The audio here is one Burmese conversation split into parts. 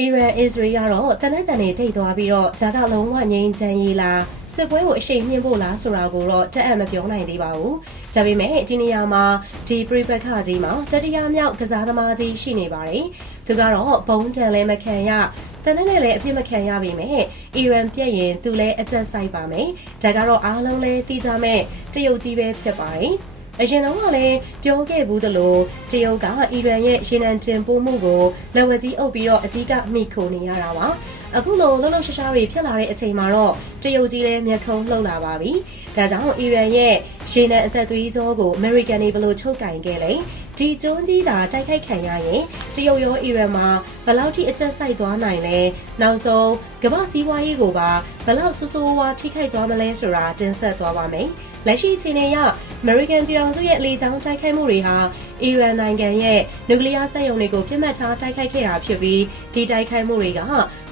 အီရန်အစ္စရေးကတော့တနက်တန်နေတိတ်သွားပြီးတော့ဂျာကလုံးဝငြိမ်းချမ်းရေးလားစစ်ပွဲကိုအရှိန်မြင့်ဖို့လားဆိုတာကိုတော့တက်အပ်မပြောနိုင်သေးပါဘူး။ဒါပေမဲ့ဒီနေရာမှာဒီပြိပက္ခကြီးမှာတတိယမြောက်ကစားသမားကြီးရှိနေပါတယ်။သူကတော့ဘုံတန်လည်းမခံရတနက်နဲ့လည်းအပြစ်မခံရပါမယ်။အီရန်ပြက်ရင်သူလည်းအကျက်ဆိုင်ပါမယ်။ဒါကတော့အားလုံးလည်းသိကြမဲ့တရုတ်ကြီးပဲဖြစ်ပါတယ်။ အရင်တော့ကလည်းပြောခဲ့ဘူးသလိုတရုတ်ကအီရန်ရဲ့ရေနံတင်ပို့မှုကိုလက်ဝဲကြီးအုပ်ပြီးတော့အကြီးကမိခိုနေရတာပါအခုလိုလှုပ်လှုပ်ရှားရှားတွေဖြစ်လာတဲ့အချိန်မှာတော့တရုတ်ကြီးလည်းမျက်ခုံးလှုပ်လာပါပြီဒါကြောင့်အီရန်ရဲ့ရေနံအသက်သွေးကြောကိုအမေရိကန်တွေဘယ်လိုချုပ်ကင်ခဲ့လဲဒီကျွန်းကြီးသာတိုက်ခိုက်ခံရရင်တရုတ်ရောအီရန်မှာဘယ်လောက်ထိအကျက်ဆိုင်သွားနိုင်လဲနောက်ဆုံးကမ္ဘာစည်းဝါးရေးကိုပါဘယ်လောက်ဆူဆူဝါထိခိုက်သွားမလဲဆိုတာတင်ဆက်သွားပါမယ် လက်ရှိအခြေအနေအရ American ပြည်ထောင်စုရဲ့လေကြောင်းတိုက်ခိုက်မှုတွေဟာအီရန်နိုင်ငံရဲ့နျူကလ িয়ার စက်ရုံတွေကိုပြစ်မှတ်ထားတိုက်ခိုက်ခဲ့တာဖြစ်ပြီးဒီတိုက်ခိုက်မှုတွေက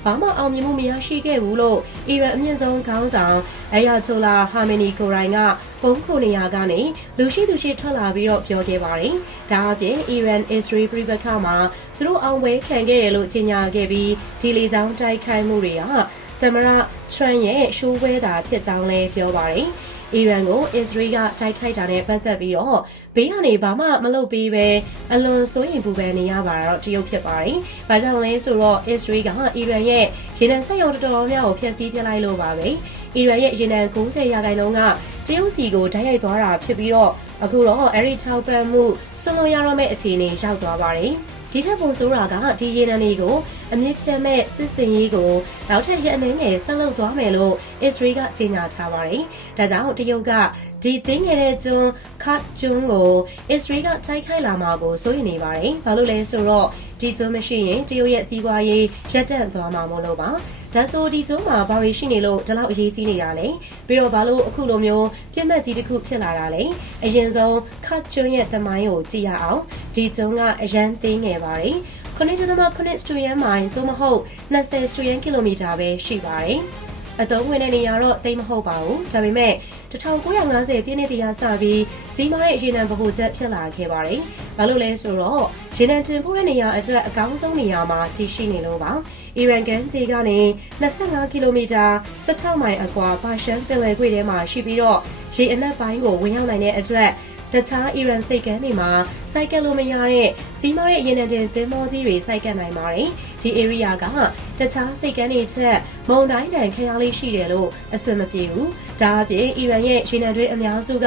ဘာမှအောင်မြင်မှုမရရှိခဲ့ဘူးလို့အီရန်အမြင့်ဆုံးခေါင်းဆောင်အယာတိုလာဟာမီနီကိုရိုင်ကပုံခုနေရာကနေလူရှိသူရှိထွက်လာပြီးတော့ပြောခဲ့ပါတယ်။ဒါအပြင်အီရန်အစ္စရေးပြည်ပခါမှာသူတို့အောင်ပွဲခံခဲ့တယ်လို့ကြေညာခဲ့ပြီးဒီလေကြောင်းတိုက်ခိုက်မှုတွေကသမရထရန်ရဲ့ရှိုးပွဲတာဖြစ်ကြောင်းလည်းပြောပါတယ်။ အီရန်ကိုအစ္စရေးကတိုက်ခိုက်တာနဲ့ပတ်သက်ပြီးတော့ဘေးကနေဘာမှမလုပ်ပေးပဲအလွန်စိုးရိမ်ပူပန်နေရပါတော့တရုတ်ဖြစ်ပါတယ်။ဘာကြောင့်လဲဆိုတော့အစ္စရေးကအီရန်ရဲ့ရေနံစက်ရုံတော်တော်များကိုဖျက်ဆီးပြလိုက်လို့ပါပဲ။အီရန်ရဲ့ရေနံ90ရာခိုင်နှုန်းကတရုတ်စီကိုတိုက်ရိုက်သွားတာဖြစ်ပြီးတော့အခုတော့အဲ့ဒီထောက်ပံ့မှုဆွလို့ရတော့မယ့်အခြေအနေရောက်သွားပါတယ်။ ဒီထက်ပိုဆိုးတာကဒီရေနံတွေကိုအမြင့်ဖြတ်မဲ့စစ်စင်ရေးကိုနောက်ထပ်ရအနေနဲ့ဆက်လုပ်သွားမယ်လို့အစ္စရေးကကြေညာထားပါတယ်။ဒါကြောင့်တရုတ်ကဒီသိငယ်တဲ့ကျွန်းခတ်ကျွန်းကိုအစ္စရေးကတိုက်ခိုက်လာမှာကိုစိုးရိမ်နေပါတယ်။ဘာလို့လဲဆိုတော့ဒီကျွန်းမရှိရင်တရုတ်ရဲ့စီးပွားရေးရပ်တန့်သွားမှာမလို့ပါ။ ဒါဆိုဒီကျွန်းမှာဘာတွေရှိနေလို့ဒီလောက်အရေးကြီးနေတာလဲပြီးတော့ဘာလို့အခုလိုမျိုးပြက်မှတ်ကြီးတစ်ခုဖြစ်လာတာလဲအရင်ဆုံးခတ်ကျွန်းရဲ့သမိုင်းကိုကြည့်ရအောင်ဒီကျွန်းကအရန်သေးငယ်ပါတယ်9.9 student mile သို့မဟုတ်20 student kilometer ပဲရှိပါတယ် အတုံးဝင်တဲ့နေရာတော့တိတ်မဟုတ်ပါဘူးဒါပေမဲ့1950ပြည့်နှစ်တည်းကစပြီးကြီးမားတဲ့ရေနံဗဟိုချက်ဖြစ်လာခဲ့ပါတယ်။ဘာလို့လဲဆိုတော့ရေနံတင်ပို့တဲ့နေရာအတွက်အကောင်းဆုံးနေရာမှာတည်ရှိနေလို့ပါ။အီရန်ကန်ဂျီကနေ25ကီလိုမီတာ16မိုင်အကွာပါရှန်ပင်လယ်ကွေ့ထဲမှာရှိပြီးတော့ရေအနက်ပိုင်းကိုဝင်ရောက်နိုင်တဲ့အတွက် တခြားအီရန်စိတ်ကမ်းတွေမှာစိုက်ကလို့မရတဲ့ကြီးမားတဲ့ရေနံတင်သင်္ဘောကြီးတွေစိုက်ကနိုင်ပါတယ်။ဒီ area ကတခြားစိတ်ကမ်းတွေချက်မုန်တိုင်းတန်ခရလေးရှိတယ်လို့အဆင်မပြေဘူး။ဒါအပြင်အီရန်ရဲ့ရေနံတွေအများစုက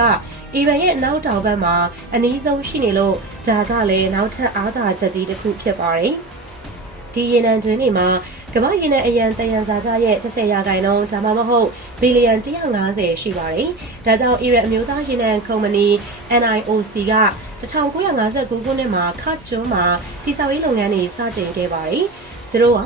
အီရန်ရဲ့နောက်တောင်ဘက်မှာအနည်းဆုံးရှိနေလို့ဒါကလည်းနောက်ထပ်အားသာချက်ကြီးတစ်ခုဖြစ်ပါတယ်။ဒီရေနံတွင်းတွေမှာ ကမ္ဘာရေနံအရန်တယံဇာတရဲ့10ရာခိုင်နှုန်းဒါမှမဟုတ်ဘီလီယံ150ရှိပါတယ်။ဒါကြောင့်အီရန်အမျိုးသားရေနံကုမ္ပဏီ NIOC က1959ခုနှစ်မှာခတ်ကျွန်းမှာတိစောက်ရေးလုပ်ငန်းတွေစတင်ခဲ့ပါတယ်။သူတို့က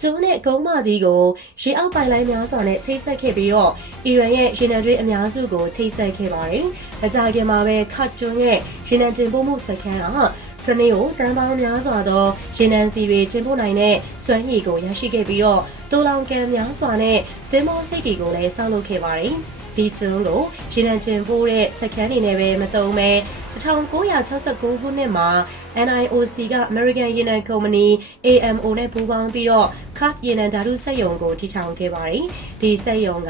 ကျွန်းနဲ့ကုန်းမကြီးကိုရေအောက်ပိုင်လိုင်းများစွာနဲ့ချိတ်ဆက်ခဲ့ပြီးတော့အီရန်ရဲ့ရေနံတွေအများစုကိုချိတ်ဆက်ခဲ့ပါတယ်။အကြခင်မှာပဲခတ်ကျွန်းရဲ့ရေနံတင်ပို့မှုစခန်းက ခရနေ့ကိုတန်ပေါင်းများစွာသောရေနံစီတွေတင်ပို့နိုင်တဲ့စွမ်းရည်ကိုရရှိခဲ့ပြီးတော့တိုလောင်ကန်များစွာနဲ့သင်္ဘောစိတ်တွေကိုလည်းဆောက်လုပ်ခဲ့ပါတယ်။ဒီကျွန်းကိုရေနံတင်ပို့တဲ့စခန်းတွေနဲ့ပဲမတုံးပဲ1969ခုနှစ်မှာ NIOC က American ရေနံကုမ္ပဏီ AMO နဲ့ပူးပေါင်းပြီးတော့ Cat ရေနံဓာတုစက်ရုံကိုတည်ထောင်ခဲ့ပါတယ်။ဒီစက်ရုံက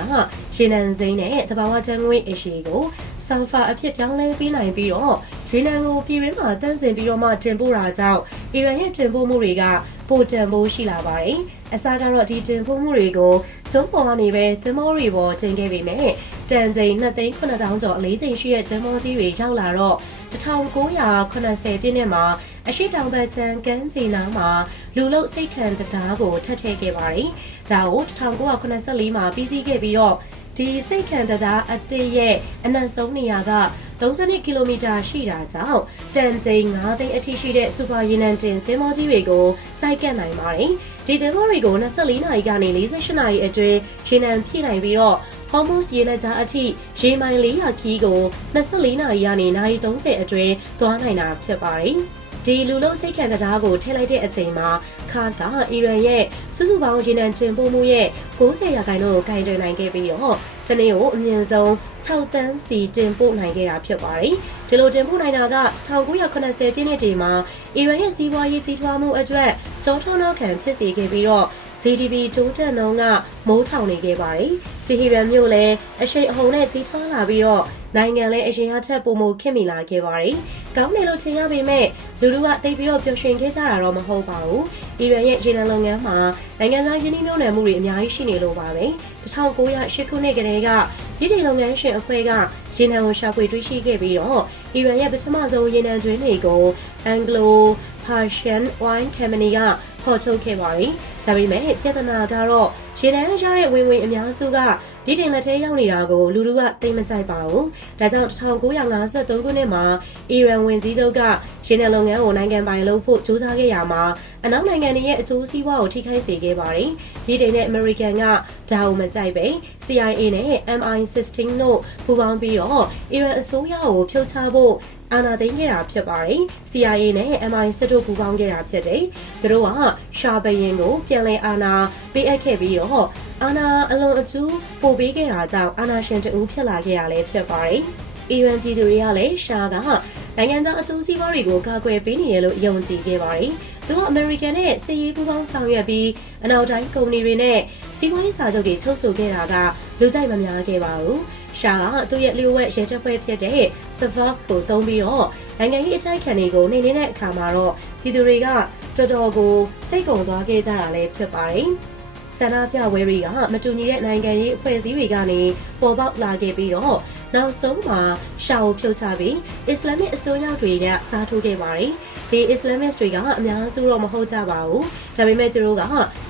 ရေနံစိမ်းနဲ့သဘာဝဓာတ်ငွေ့အရှိကို sulfur အဖြစ်ပြောင်းလဲပေးနိုင်ပြီးတော့ ရေနံကိုပြည်တွင်းမှာတန့်စင်ပြီးတော့မှတင်ပို့တာကြောင့်အီရန်ရဲ့တင်ပို့မှုတွေကပိုတန်ဖိုးရှိလာပါတယ်။အစားကတော့ဒီတင်ပို့မှုတွေကိုကျုံးပေါ်ကနေပဲသင်္ဘောတွေပေါ်တင်ခဲ့ပေမဲ့တန်ချိန်2,900ကျော်အလေးချိန်ရှိတဲ့သင်္ဘောကြီးတွေရောက်လာတော့1980ပြည့်နှစ်မှာအရှိတောင်ဘက်ချမ်းကမ်းခြေနားမှာလူလုစိတ်ခံတရားကိုထပ်ထည့်ခဲ့ပါတယ်။ဒါကို1984မှာပြီးစီးခဲ့ပြီးတော့ ဒီစိတ်ခံတရားအသစ်ရဲ့အနက်ဆုံးနေရာက32ကီလိုမီတာရှိတာကြောင့်တန်ချိန်9သိန်းအထိရှိတဲ့စူပါရေနံတင်သင်္ဘောကြီးတွေကိုစိုက်ကပ်နိုင်ပါတယ်။ဒီသင်္ဘောတွေကို24နာရီကနေ48နာရီအတွင်းရေနံဖြည့်နိုင်ပြီးတော့ Hormuz ရေလက်ကြားအထိရေမိုင်400ခီးကို24နာရီကနေနာရီ30အတွင်းသွားနိုင်တာဖြစ်ပါတယ်။ ဒီလူလုံးစိတ်ခံတရားကိုထည့်လိုက်တဲ့အချိန်မှာခါကအီရန်ရဲ့စုစုပေါင်းရေနံတင်ပို့မှုရဲ့90ရာခိုင်နှုန်းကိုကင်တွယ်နိုင်ခဲ့ပြီးတော့တနေ့ကိုအမြင့်ဆုံး6တန်းစီတင်ပို့နိုင်ခဲ့တာဖြစ်ပါတယ်။ဒီလိုတင်ပို့နိုင်တာက1980ပြည့်နှစ်တည်းမှာအီရန်ရဲ့စီးပွားရေးကြီးထွားမှုအတွက်ကြောထောက်နောက်ခံဖြစ်စေခဲ့ပြီးတော့ GDP တိုးတက်နှုန်းကမိုးထောင်နေခဲ့ပါတယ်။တီဟီရန်မြို့လည်းအရှိန်အဟုန်နဲ့ကြီးထွားလာပြီးတော့ နိုင်ငံလည်းအရင်အထက်ပုံမခင်မိလာခဲ့ပါတယ်။ကောင်းတယ်လို့ထင်ရပေမဲ့လူလူကတိတ်ပြီးတော့ပျော်ရွှင်ခဲ့ကြတာတော့မဟုတ်ပါဘူး။အီရန်ရဲ့ရေနံလုပ်ငန်းမှာနိုင်ငံသားယင်းနှိမ့်နှံမှုတွေအများကြီးရှိနေလို့ပါပဲ။1908ခုနှစ်ကတည်းကပြည်ထောင်လုပ်ငန်းရှင်အဖွဲ့ကရေနံကိုရှာဖွေတွေ့ရှိခဲ့ပြီးတော့အီရန်ရဲ့ပထမဆုံးရေနံတွင်းတွေကို Anglo Persian Wine Company ကဖော်ထုတ်ခဲ့ပါတယ်။ဒါပေမဲ့ပြဿနာကတော့ရေနံရတဲ့ဝင်ဝင်အများစုက ပြည်တင်လက်ထဲရောက်နေတာကိုလူလူကသိမကြိုက်ပါဘူး။ဒါကြောင့်1953ခုနှစ်မှာအီရန်ဝင်စည်းချုပ်ကရေနံလုပ်ငန်းကိုနိုင်ငံပိုင်လုပ်ဖို့ကြိုးစားခဲ့ရမှာအနောက်နိုင်ငံတွေရဲ့အကျိုးစီးပွားကိုထိခိုက်စေခဲ့ပါတယ်။ပြည်တင်နဲ့အမေရိကန်ကဒါကိုမကြိုက်ပဲ CIA နဲ့ MI16 တို့ပူးပေါင်းပြီးတော့အီရန်အစိုးရကိုဖြုတ်ချဖို့ အာဏာသိမ်းခဲ့တာဖြစ်ပါတယ်။ CIA နဲ့ MI6 တို့ပူးပေါင်းခဲ့တာဖြစ်တယ်။သူတို့ကရှာဘရင်ကိုပြန်လည်အာဏာပေးအပ်ခဲ့ပြီးတော့အာဏာအလွန်အကျူးပို့ပေးခဲ့တာကြောင့်အာဏာရှင်တအူးဖြစ်လာခဲ့ရလဲဖြစ်ပါတယ်။အီရန်ပြည်သူတွေကလည်းရှာကနိုင်ငံသားအကျိုးစီးပွားတွေကိုကာကွယ်ပေးနေတယ်လို့ယုံကြည်ခဲ့ပါတယ်။သူကအမေရိကန်နဲ့စစ်ရေးပူးပေါင်းဆောင်ရွက်ပြီးအနောက်တိုင်းကုမ္ပဏီတွေနဲ့စီးပွားရေးစာချုပ်တွေချုပ်ဆိုခဲ့တာကလူကြိုက်မများခဲ့ပါဘူး။ ရှာကသူ့ရဲ့လျှို့ဝှက်ရဲတပ်ဖွဲ့ဖြစ်တဲ့ Savak ကိုတုံးပြီးတော့နိုင်ငံရေးအကြိုက်ခံတွေကိုနှိမ်နင်းတဲ့အခါမှာတော့ပြည်သူတွေကတော်တော်ကိုစိတ်ကုန်သွားခဲ့ကြတာလည်းဖြစ်ပါတယ်။ဆန္ဒပြဝဲတွေကမတူညီတဲ့နိုင်ငံရေးအဖွဲ့အစည်းတွေကနေပေါ်ပေါက်လာခဲ့ပြီးတော့ နောက်ဆုံးမှာရှာကိုဖြုတ်ချပြီးအစ္စလာမစ်အစိုးရတွေကစားထိုးခဲ့ပါတယ်။ဒီအစ္စလာမစ်တွေကအများစုတော့မဟုတ်ကြပါဘူး။ဒါပေမဲ့သူတို့က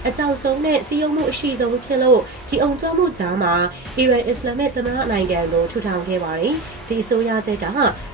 အကြောက်ဆုံးနဲ့စီးရုံမှုအရှိဆုံးဖြစ်လို့ဒီအောင်ကျွမ်းမှုကြားမှာအီရန်အစ္စလာမစ်သမ္မတနိုင်ငံကိုထူထောင်ခဲ့ပါတယ်။ဒီအစိုးရသစ်က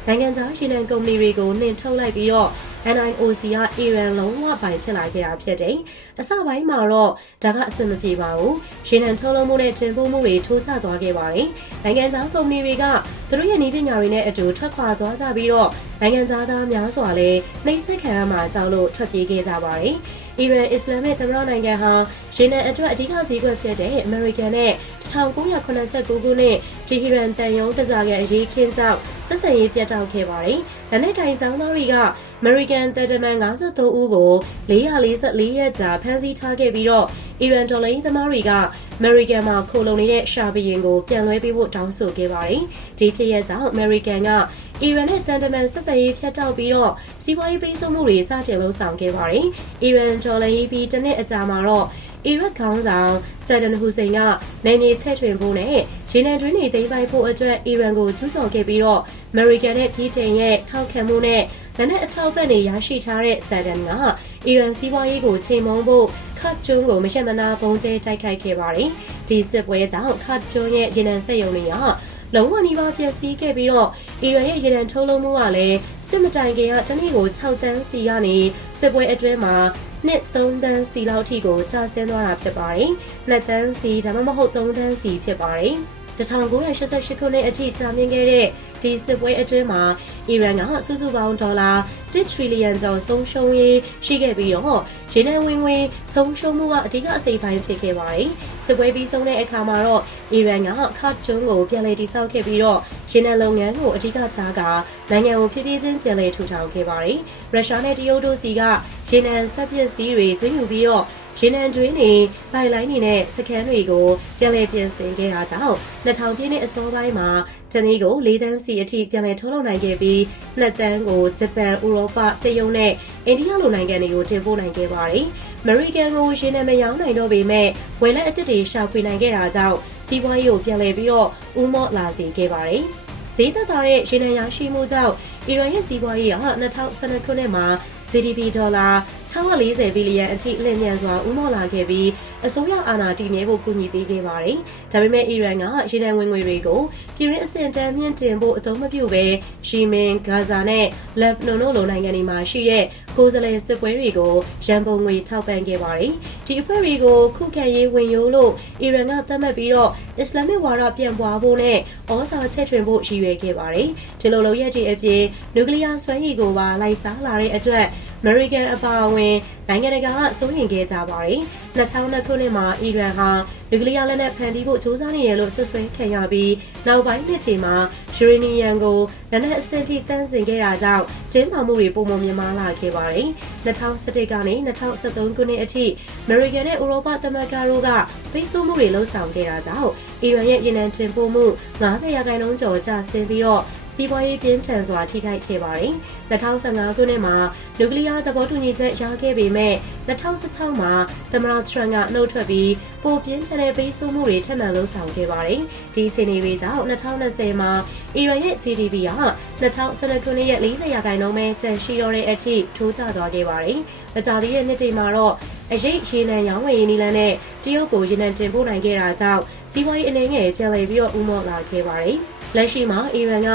နိုင်ငံခြားရှင်နံကုမ္ပဏီတွေကိုနှင်ထုတ်လိုက်ပြီးတော့ NIOC ကအီရန်လုံးဝပိုင်ဖြစ်လာခဲ့တာဖြစ်တယ်။အစပိုင်းမှာတော့ဒါကအဆင်မပြေပါဘူး။ရှင်နံထုတ်လုပ်မှုနဲ့တင်ပို့မှုတွေထိုးကျသွားခဲ့ပါတယ်။နိုင်ငံခြားကုမ္ပဏီတွေကသူတို့ရဲ့နည်းပညာတွေနဲ့အတူထွက်ခွာသွားကြပြီးတော့နိုင်ငံခြားသားများစွာလည်းနှိမ့်ဆက်ခံရမှာကြောက်လို့ထွက်ပြေးခဲ့ကြပါတယ်။အီရန်အစ္စလာမစ်သမ္မတနိုင်ငံဟာရေနံအတွက်အဓိကဈေးကွက်ဖြစ်တဲ့အမေရိကန်နဲ့ 1989ခုနှစ်တီဟီရန်တန်ယုံတစားကန်အရေးခင်းကြောင့်ဆက်ဆံရေးပြတ်တောက်ခဲ့ပါတယ်။ဒါနဲ့တိုင်ကျောင်းသားတွေကအမေရိကန်တပ်တမန်53ဦးကို444ရက်ကြာဖမ်းဆီးထားခဲ့ပြီးတော့အီရန်ဒေါ်လာသမားတွေကအမေရိကန်မှာခိုလုံနေတဲ့ရှာဘီရင်ကိုပြန်လွှဲပေးဖို့တောင်းဆိုခဲ့ပါတယ်။ဒီဖြစ်ရပ်ကြောင့်အမေရိကန်ကအီရန်နဲ့တန်တမန်ဆက်ဆံရေးဖြတ်တောက်ပြီးတော့စီးပွားရေးပိတ်ဆို့မှုတွေစတင်လှုံ့ဆော်ခဲ့ပါတယ်။အီရန်ဒေါ်လာရေးပြီးတစ်နှစ်အကြာမှာတော့ အီရတ်ခေါင်းဆောင်ဆာဒန်ဟူစိန်ကနိုင်နေချက်ထွင်ဖို့နဲ့ရေနံတွင်းတွေသိမ်းပိုက်ဖို့အတွက်အီရန်ကိုကျူးကျော်ခဲ့ပြီးတော့အမေရိကန်နဲ့ပြည်တင်ရဲ့ထောက်ခံမှုနဲ့လက်နက်အထောက်ပံ့တွေရရှိထားတဲ့ဆာဒန်ကအီရန်စီးပွားရေးကိုချိန်မုံဖို့ခတ်ကျွန်းကိုမရှက်မနာပုံကျဲတိုက်ခိုက်ခဲ့ပါတယ်။ဒီစစ်ပွဲကြောင့်ခတ်ကျွန်းရဲ့ရေနံစက်ရုံတွေကလုံးဝနီးပါးပျက်စီးခဲ့ပြီးတော့အီရန်ရဲ့ရေနံထုတ်လုပ်မှုကလည်းစစ်မတိုင်ခင်ကတနည်းကို6တန်းစီကနေစစ်ပွဲအတွင်းမှာ နှစ်3တန်းစီလောက်ထိကိုကျဆင်းသွားတာဖြစ်ပါတယ်။နှစ်တန်းစီဒါမှမဟုတ်3တန်းစီဖြစ်ပါတယ်။1988ခုနှစ်အထိကြာမြင့်ခဲ့တဲ့ဒီစစ်ပွဲအတွင်းမှာအီရန်ကစုစုပေါင်းဒေါ်လာ1ထရီလီယံကျော်ဆုံးရှုံးရေးရှိခဲ့ပြီးတော့ရေနံဝင်ဝင်ဆုံးရှုံးမှုကအဓိကအစိပ်ပိုင်းဖြစ်ခဲ့ပါတယ်။စစ်ပွဲပြီးဆုံးတဲ့အခါမှာတော့ အီရန်ကခတ်ကျွန်းကိုပြန်လည်တည်ဆောက်ခဲ့ပြီးတော့ရေနံလုပ်ငန်းကိုအဓိကထားကနိုင်ငံကိုဖြည်းဖြည်းချင်းပြန်လည်ထူထောင်ခဲ့ပါတယ်။ရုရှားနဲ့တရုတ်တို့စီကရေနံဆက်ပစ္စည်းတွေသွင်းယူပြီးတော့ရေနံတွင်းတွေပိုင်လိုင်းတွေနဲ့စခန်းတွေကိုပြန်လည်ပြင်ဆင်ခဲ့တာကြောင့်2000ပြည့်နှစ်အစောပိုင်းမှာတနည်းကို၄တန်းစီအထိပြန်လည်ထုတ်လုပ်နိုင်ခဲ့ပြီး2တန်းကိုဂျပန်၊ဥရောပ၊တရုတ်နဲ့အိန္ဒိယလိုနိုင်ငံတွေကိုတင်ပို့နိုင်ခဲ့ပါတယ်။အမေရိကန်ကိုရေနံမရောင်းနိုင်တော့ပေမဲ့ဝယ်လက်အသစ်တွေရှာဖွေနိုင်ခဲ့တာကြောင့် စီးပွားရေးကိုပြန်လည်ပြီးတော့ဥမော့လာစေခဲ့ပါတယ်။ဈေးသက်သာတဲ့ရေနံရရှိမှုကြောင့်အီရန်ရဲ့စီးပွားရေးဟာ2012ခုနှစ်မှာ GDP ဒေါ်လာ640ဘီလီယံအထိလျင်မြန်စွာဦးမော့လာခဲ့ပြီးအစိုးရအာဏာတည်မြဲဖို့ကူညီပေးခဲ့ပါတယ်။ဒါပေမဲ့အီရန်ကရေနံဝင်ငွေတွေကိုပြည်ရင်းအဆင့်တန်းမြင့်တင်ဖို့အသုံးမပြုဘဲယီမင်၊ဂါဇာနဲ့လက်ဘနွန်တို့လိုနိုင်ငံတွေမှာရှိတဲ့ကိုယ်စားလှယ်စစ်ပွဲတွေကိုရန်ပုံငွေထောက်ပံ့ခဲ့ပါတယ်။ဒီအဖွဲ့တွေကိုခုခံရေးဝင်ရိုးလို့အီရန်ကသတ်မှတ်ပြီးတော့အစ္စလာမစ်ဝါဒပြန်ပွားဖို့နဲ့ဩဇာချက်ထွင်ဖို့ရည်ရွယ်ခဲ့ပါတယ်။ဒီလိုလိုရဲ့ကြီးအပြင်နျူကလ িয়ার စွမ်းရည်ကိုပါလိုက်စားလာတဲ့အတွက် American အပါအဝင်နိုင်ငံတကာကစိုးရိမ်ခဲ့ကြပါတယ်။2002ခုနှစ်မှာအီရန်ဟာနျူကလ িয়ার လက်နက်ဖန်တီးဖို့စ조사နေတယ်လို့ဆွဆွဲခံရပြီးနောက်ပိုင်းနှစ်ချိန်မှာယူရေနီယံကိုလက်နက်အဆင့်ထိတန်းဆင်ခဲ့တာကြောင့်ကျင်းပမှုတွေပုံမှန်မြင်မာလာခဲ့ပါတယ်။2011ကနေ2013ခုနှစ်အထိ American နဲ့ဥရောပသမဂ္ဂတို့ကပိတ်ဆို့မှုတွေလှုံ့ဆော်ခဲ့တာကြောင့်အီရန်ရဲ့ရေနံတင်ပို့မှု90ရာခိုင်နှုန်းကျော်ကျဆင်းပြီးတော့ စီးပွားရေးပြင်းထန်စွာထိခိုက်ခဲ့ပါတယ်။2015ခုနှစ်မှာနျူကလ িয়ার သဘောတူညီချက်ရခဲ့ပေမဲ့2016မှာသမ္မတထရန့်ကနှုတ်ထွက်ပြီးပိုပြင်းထန်တဲ့ပေးဆိုမှုတွေထပ်မံလှုံ့ဆော်ခဲ့ပါတယ်။ဒီအခြေအနေတွေကြောင့်2020မှာအီရန်ရဲ့ GDP က2012ခုနှစ်ရဲ့40ရာခိုင်နှုန်းပဲကျန်ရှိတော့တဲ့အထိထိုးကျသွားခဲ့ပါတယ်။မကြာသေးတဲ့နှစ်တွေမှာတော့အရေးရေနံရောင်းဝယ်ရေးနည်းလမ်းနဲ့တရုတ်ကိုရေနံတင်ပို့နိုင်ခဲ့တာကြောင့်စီးပွားရေးအနေငယ်ပြန်လည်ပြီးတော့ဥမော့လာခဲ့ပါတယ်။ လက်ရှိမှာအီရန်က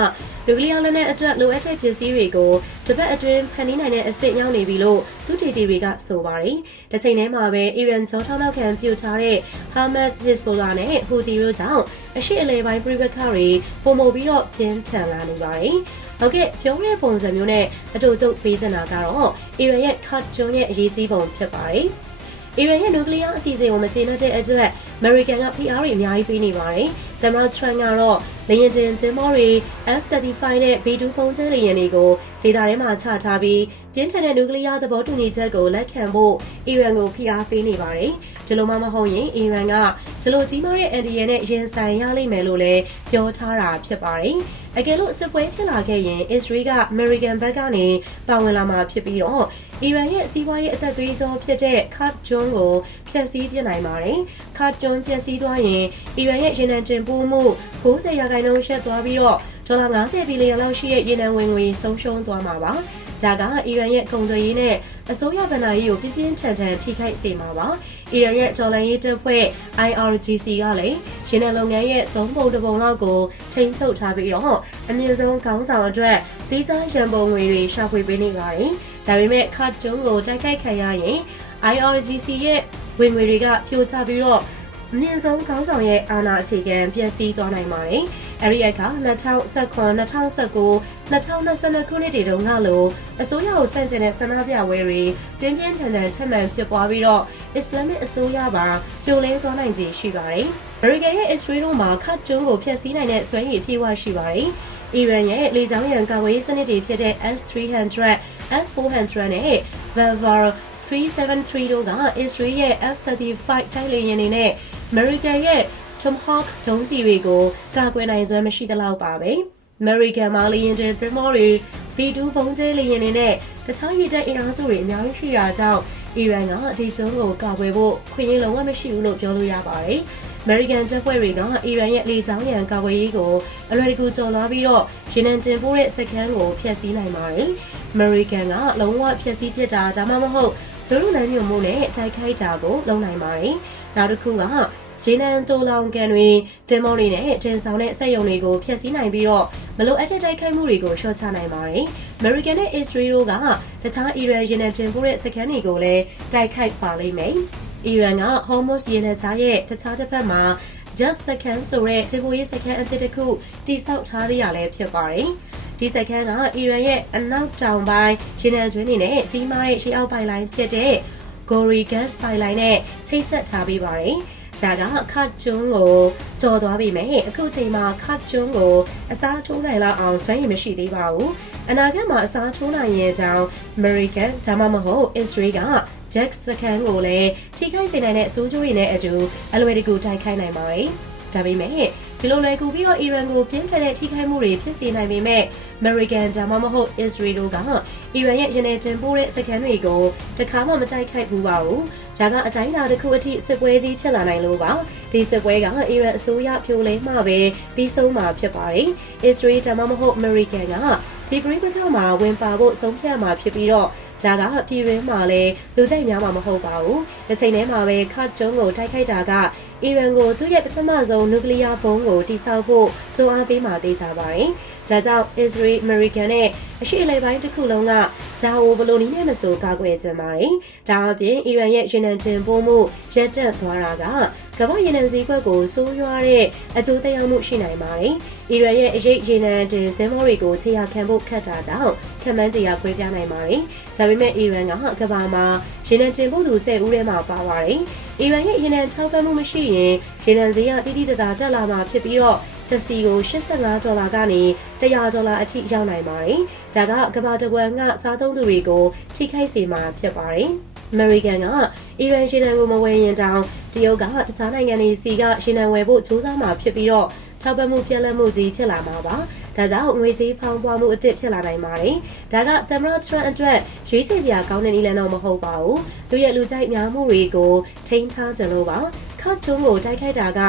နျူကလ িয়ার လက်နက်အတွက်လိုအပ်တဲ့ပစ္စည်းတွေကိုတစ်ပတ်အတွင်းဖန်တီးနိုင်တဲ့အဆင့်ရောက်နေပြီလို့သူတီတီတွေကဆိုပါတယ်။တစ်ချိန်တည်းမှာပဲအီရန်ကြောထောက်နောက်ခံပြုထားတဲ့ Hamas, Hezbollah နဲ့ Houthi တို့ကြောင့်အရှိအလဲပိုင်းပြည်ပခါတွေပုံမပြီးတော့ပြင်းထန်လာနေပါတယ်။ဟုတ်ကဲ့ပြောတဲ့ပုံစံမျိုးနဲ့အတူတူပေးချင်တာကတော့အီရန်ရဲ့ Kurd ကျွန်းရဲ့အရေးကြီးပုံဖြစ်ပါတယ်။အီရန်ရဲ့နျူကလ িয়ার အစီအစဉ်ကိုမကျေနပ်တဲ့အတွက်အမေရိကန်ကဖိအားတွေအများကြီးပေးနေပါတယ်။ သမ္မတထရန့်ကတော့လေယာဉ်တင်သင်္ဘောတွေ F-35 နဲ့ B-2 ပုံကျဲလေယာဉ်တွေကိုဒေသထဲမှာချထားပြီးပြင်းထန်တဲ့နျူကလ িয়ার သဘောတူညီချက်ကိုလက်ခံဖို့အီရန်ကိုဖိအားပေးနေပါတယ်။ဒီလိုမှမဟုတ်ရင်အီရန်ကဒီလိုကြီးမားတဲ့အန်ဒီယန်နဲ့ရင်ဆိုင်ရလိမ့်မယ်လို့လည်းပြောထားတာဖြစ်ပါတယ်။အကယ်လို့စစ်ပွဲဖြစ်လာခဲ့ရင်အစ္စရေးကအမေရိကန်ဘက်ကနေပါဝင်လာမှာဖြစ်ပြီးတော့ အီရန်ရဲ့စီးပွားရေးအသက်သွေးကြောဖြစ်တဲ့ခတ်ကျွန်းကိုဖျက်ဆီးပြနိုင်ပါတယ်။ခတ်ကျွန်းဖျက်ဆီးသွားရင်အီရန်ရဲ့ရေနံတင်ပို့မှု90ရာခိုင်နှုန်းရှက်သွားပြီးတော့ဒေါ်လာ90ဘီလီယံလောက်ရှိတဲ့ရေနံဝင်ငွေဆုံးရှုံးသွားမှာပါ။ဒါကအီရန်ရဲ့ကုန်သွယ်ရေးနဲ့အစိုးရဗဏ္ဍာရေးကိုပြင်းပြင်းထန်ထန်ထိခိုက်စေမှာပါ။အီရန်ရဲ့ဒေါ်လာရေးတပ်ဖွဲ့ IRGC ကလည်းရေနံလုပ်ငန်းရဲ့သုံးပုံတစ်ပုံလောက်ကိုထိန်းချုပ်ထားပြီးတော့အမြင့်ဆုံးခေါင်းဆောင်အတွက်သီးခြားရန်ပုံငွေတွေရှာဖွေပေးနေပါတယ်။ ဒါပေမဲ့ခတ်ကျွန်းကိုတိုက်ခိုက်ခံရရင် IRGC ရဲ့ဝင်ငွေတွေကဖြိုချပြီးတော့အမြင့်ဆုံးခေါင်းဆောင်ရဲ့အာဏာအခြေခံပျက်စီးသွားနိုင်ပါတယ်။အဲဒီအခါ2019 2019 2022ခုနှစ်တည်းတုန်းကလိုအစိုးရကိုဆန့်ကျင်တဲ့ဆန္ဒပြပွဲတွေပြင်းပြင်းထန်ထန်ချက်မှန်ဖြစ်ပွားပြီးတော့အစ္စလာမစ်အစိုးရပါပြိုလဲသွားနိုင်ခြေရှိပါတယ်။အမေရိကန်ရဲ့အစ္စရေးတို့မှာခတ်ကျွန်းကိုဖျက်ဆီးနိုင်တဲ့စွမ်းရည်အပြည့်အဝရှိပါတယ်။ အီရန်ရဲ့လေကြောင်းရန်ကာကွယ်ရေးစနစ်တွေဖြစ်တဲ့ S300, S400 နဲ့ Valvar 373တို့ကအစ္စရေးရဲ့ F35 တိုက်လေယာဉ်တွေနဲ့ American ရဲ့ Tomahawk ဒုံးကျည်တွေကိုကာကွယ်နိုင်စွမ်းမရှိသလောက်ပါပဲ။ American မှာလေယာဉ်တင်သင်္ဘောတွေ B2 ဘုံကျဲလေယာဉ်တွေနဲ့တခြားရည်တပ်အင်အားစုတွေအများကြီးရှိတာကြောင့်အီရန်ကဒီကျုံးကိုကာကွယ်ဖို့ခွင့်ရလုံးဝမရှိဘူးလို့ပြောလို့ရပါတယ်။ American တပ်ဖွဲ့တွေက အီရန်ရဲ့လေကြောင်းရန်ကာကွယ်ရေးကိုအလွယ်တကူကျော်လွှားပြီးတော့ရေနံတင်ပို့တဲ့စခန်းကိုဖျက်ဆီးနိုင်ပါတယ်။ American ကလုံးဝဖျက်ဆီးပစ်တာဒါမှမဟုတ်လူလူလမ်းညွန်မှုနဲ့တိုက်ခိုက်တာကိုလုပ်နိုင်ပါတယ်။နောက်တစ်ခုကရေနံတိုးလောင်ကန်တွေတင်မောတွေနဲ့တင်ဆောင်တဲ့စက်ရုံတွေကိုဖျက်ဆီးနိုင်ပြီးတော့မလိုအပ်တဲ့တိုက်ခိုက်မှုတွေကိုရှော့ချနိုင်ပါတယ်။ American နဲ့ Israel တို့ကတခြား Iran ရေနံတင်ပို့တဲ့စခန်းတွေကိုလည်းတိုက်ခိုက်ပါလိမ့်မယ်။ Iran က Hormuz ရေနံချားရဲ့တခြားတစ်ဖက်မှာ Just Second ဆိုတဲ့တင်ပို့ရေးစခန်းအသစ်တစ်ခုတည်ဆောက်ထားသေးရလည်းဖြစ်ပါတယ်။ဒီစခန်းကအီရန်ရဲ့အနောက်တောင်ပိုင်းရေနံကျွန်းတွေနဲ့ကြီးမားတဲ့ရှေးအောက်ပိုင်လိုင်းဖြစ်တဲ့ Gori Gas ပိုင်လိုင်းနဲ့ချိတ်ဆက်ထားပေးပါတယ်။ဒါကခတ်ကျွန်းကိုကြော်သွားပြီမဲ့အခုချိန်မှာခတ်ကျွန်းကိုအစားထိုးနိုင်လောက်အောင်ဆွမ်းရည်မရှိသေးပါဘူး။အနာဂတ်မှာအစားထိုးနိုင်ရင်ကြောင့် American ဒါမှမဟုတ် Israel က Jack စကန်ကိုလည်းထိခိုက်စေနိုင်တဲ့အစိုးရတွေနဲ့အတူအလွယ်တကူတိုက်ခိုက်နိုင်ပါတယ်။ဒါပေမဲ့ဒီလိုလွယ်ကူပြီးတော့အီရန်ကိုပြင်းထန်တဲ့ထိခိုက်မှုတွေဖြစ်စေနိုင်ပေမဲ့ American ဒါမှမဟုတ် Israel တို့ကအီရန်ရဲ့ရနေတင်ပို့တဲ့စကန်တွေကိုတခါမှမတိုက်ခိုက်ဘူးပါဘူး။ဒါကအတိုင်းအတာတစ်ခုအထိစစ်ပွဲကြီးဖြစ်လာနိုင်လို့ပါ။ဒီစစ်ပွဲကအီရန်အစိုးရဖြိုလဲမှပဲပြီးဆုံးမှာဖြစ်ပါတယ်။ Israel ဒါမှမဟုတ် American ကဒီပရိပခါမှာဝင်ပါဖို့ဆုံးဖြတ်မှာဖြစ်ပြီးတော့ ဒါကပြည်ရင်းမှာလည်းလူကြိုက်များမှာမဟုတ်ပါဘူး။တစ်ချိန်တည်းမှာပဲခတ်ကျွန်းကိုတိုက်ခိုက်တာကအီရန်ကိုသူ့ရဲ့ပထမဆုံးနျူကလ িয়ার ဘုံးကိုတိစောက်ဖို့ကြိုးအားပေးမှသိကြပါတယ်။ဒါကြောင့် Israel, American နဲ့အရှိအလေပိုင်းတစ်ခုလုံးကဒါကိုဘယ်လိုနည်းနဲ့မဆိုကာကွယ်ကြပါတယ်။ဒါအပြင်အီရန်ရဲ့ရေနံတင်ပို့မှုရပ်တန့်သွားတာကကမ္ဘာရေနံစည်းကွက်ကိုဆိုးရွားတဲ့အကျိုးသက်ရောက်မှုရှိနိုင်ပါတယ်။ အီရန်ရဲ့အရေးရေနံတင်သင်္ဘောတွေကိုခြေရာခံဖို့ခက်တာကြောင့်ခံမှန်းကြရကွဲပြားနိုင်ပါတယ်။ဒါပေမဲ့အီရန်ကကမ္ဘာမှာရေနံတင်ပို့သူ10ဦးထဲမှာပါပါတယ်။အီရန်ရဲ့ရေနံထောက်ပံ့မှုမရှိရင်ရေနံဈေးကတိတိတသာတက်လာမှာဖြစ်ပြီးတော့တစ်စီကို85ဒေါ်လာကနေ100ဒေါ်လာအထိရောက်နိုင်ပါတယ်။ဒါကကမ္ဘာတဝန်းကစားသုံးသူတွေကိုထိခိုက်စေမှာဖြစ်ပါတယ်။ American ကအီရန်ရှီနံကိုမဝယ်ရင်တောင်တရုတ်ကတခြားနိုင်ငံတွေစီကရှီနံဝယ်ဖို့စူးစမ်းမှာဖြစ်ပြီးတော့ ထောက်ပံ့မှုပြက်လက်မှုကြီးဖြစ်လာမှာပါ။ဒါကြောင့်ငွေကြေးဖောင်းပွားမှုအသစ်ဖြစ်လာနိုင်ပါတယ်။ဒါကသမ္မတထရန့်အတွက်ရွေးချယ်စရာကောင်းတဲ့နည်းလမ်းတော့မဟုတ်ပါဘူး။သူရဲ့လူကြိုက်များမှုတွေကိုထိန်းထားကြလို့ပါ။ခတ်ထုံးကိုတိုက်ခိုက်တာက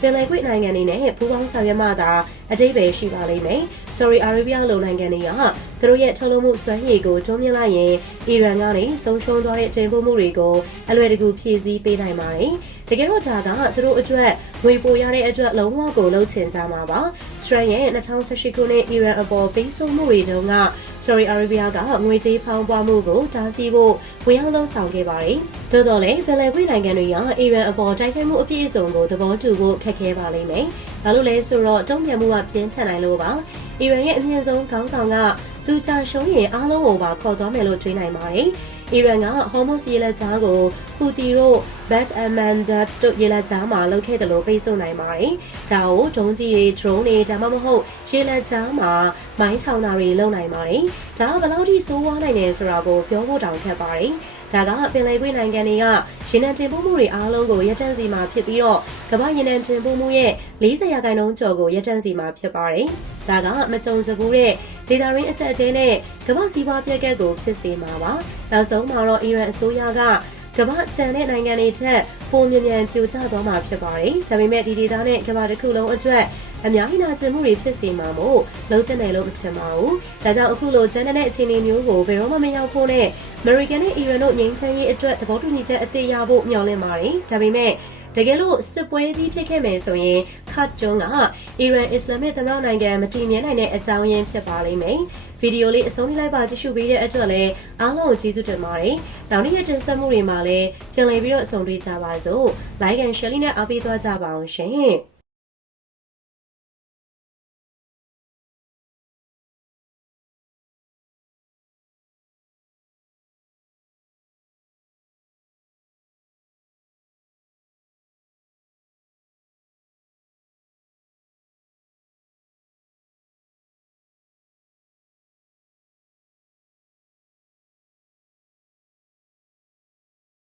ပင်လယ်ကွေ့နိုင်ငံတွေနဲ့ပူးပေါင်းဆောင်ရွက်မှသာအတိတ်ပဲရှိပါလိမ့်မယ်။ Saudi Arabia လိုနိုင်ငံတွေကသူတို့ရဲ့ထုတ်လုပ်မှုစွမ်းရည်ကိုတွန်းမြင့်လိုက်ရင်အီရန်ကနေဆုံးရှုံးသွားတဲ့တင်ပို့မှုတွေကိုအလွယ်တကူဖြည့်ဆည်းပေးနိုင်ပါတယ်။ တကယ်တော့ဒါကသူတို့အတွက်ငွေပိုရတဲ့အတွက်လုံးဝကိုလှုပ်ချင်ကြမှာပါ။ Trump ရဲ့2018ခုနှစ်အီရန်အပေါ်ပေးဆုံးမှုတွေတုန်းက Saudi Arabia ကငွေကြေးဖောင်းပွားမှုကိုတားဆီးဖို့ဝင်ရောက်လှုံ့ဆော်ခဲ့ပါတယ်။သို့တော်လည်းပင်လယ်ကွေ့နိုင်ငံတွေကအီရန်အပေါ်တိုက်ခိုက်မှုအပြည့်အစုံကိုသဘောတူဖို့ခက်ခဲပါလိမ့်မယ်။ဘာလို့လဲဆိုတော့တုံ့ပြန်မှုကပြင်းထန်နိုင်လို့ပါ။အီရန်ရဲ့အမြင့်ဆုံးခေါင်းဆောင်ကသူကြရှုံးရင်အားလုံးကိုပါခေါ်သွားမယ်လို့တွေးနိုင်ပါတယ်။ အီရန်ကဟော်မုတ်ရေလက်ကြားကိုဟူတီတို့ Bat Amanda တို့ရေလက်ကြားမှာလုပ်ခဲ့တယ်လို့ပိတ်ဆို့နိုင်ပါတယ်။ဒါကိုဒုံးကြီးတွေ drone တွေဒါမှမဟုတ်ရေလက်ကြားမှာမိုင်းထောင်တာတွေလုပ်နိုင်ပါတယ်။ဒါကဘယ်လောက်ထိဆိုးဝါးနိုင်တယ်ဆိုတာကိုပြောဖို့တောင်ခက်ပါတယ်။ ဒါကပင်လယ်ကွေ့နိုင်ငံတွေကရေနံတင်ပို့မှုတွေအားလုံးကိုရပ်တန့်စီမှာဖြစ်ပြီးတော့ကမ္ဘာရေနံတင်ပို့မှုရဲ့40ရာခိုင်နှုန်းကျော်ကိုရပ်တန့်စီမှာဖြစ်ပါတယ်။ဒါကမကြုံစဘူးတဲ့ဒေတာရင်းအချက်အသေးနဲ့ကမ္ဘာစီးပွားပြက်ကတ်ကိုဖြစ်စေမှာပါ။နောက်ဆုံးမှာတော့အီရန်အစိုးရက ကမ္ဘာကျန်တဲ့နိုင်ငံတွေထက်ပိုမြန်မြန်ပြိုကျသွားမှာဖြစ်ပါတယ်။ဒါပေမဲ့ဒီဒေသနဲ့ကမ္ဘာတစ်ခုလုံးအတွက်အများကြီးနာကျင်မှုတွေဖြစ်စေမှာမို့လုံးတဲ့နယ်လို့မထင်ပါဘူး။ဒါကြောင့်အခုလိုကျန်တဲ့အခြေအနေမျိုးကိုဘယ်တော့မှမရောက်ဖို့နဲ့ American နဲ့ Iran တို့ငြိမ်းချမ်းရေးအတွက်သဘောတူညီချက်အသေးရဖို့မျှော်လင့်ပါတယ်။ဒါပေမဲ့ တကယ်လို့စစ်ပွဲကြီးဖြစ်ခဲ့မယ်ဆိုရင်ခတ်ကျွန်းကအီရန်အစ္စလာမစ်သမ္မတနိုင်ငံမတည်မြဲနိုင်တဲ့အကြောင်းရင်းဖြစ်ပါလိမ့်မယ်။ဗီဒီယိုလေးအဆုံးထိလိုက်ပါကြည့်ရှုပေးတဲ့အတွက်လည်းအားလုံးကိုကျေးဇူးတင်ပါတယ်။နောက်နေ့ရက်တင်ဆက်မှုတွေမှာလည်းပြန်လည်ပြီးတော့အဆုံးတွေ့ကြပါစို့။ Like and Share လေးနဲ့အားပေးသွားကြပါအောင်ရှင်။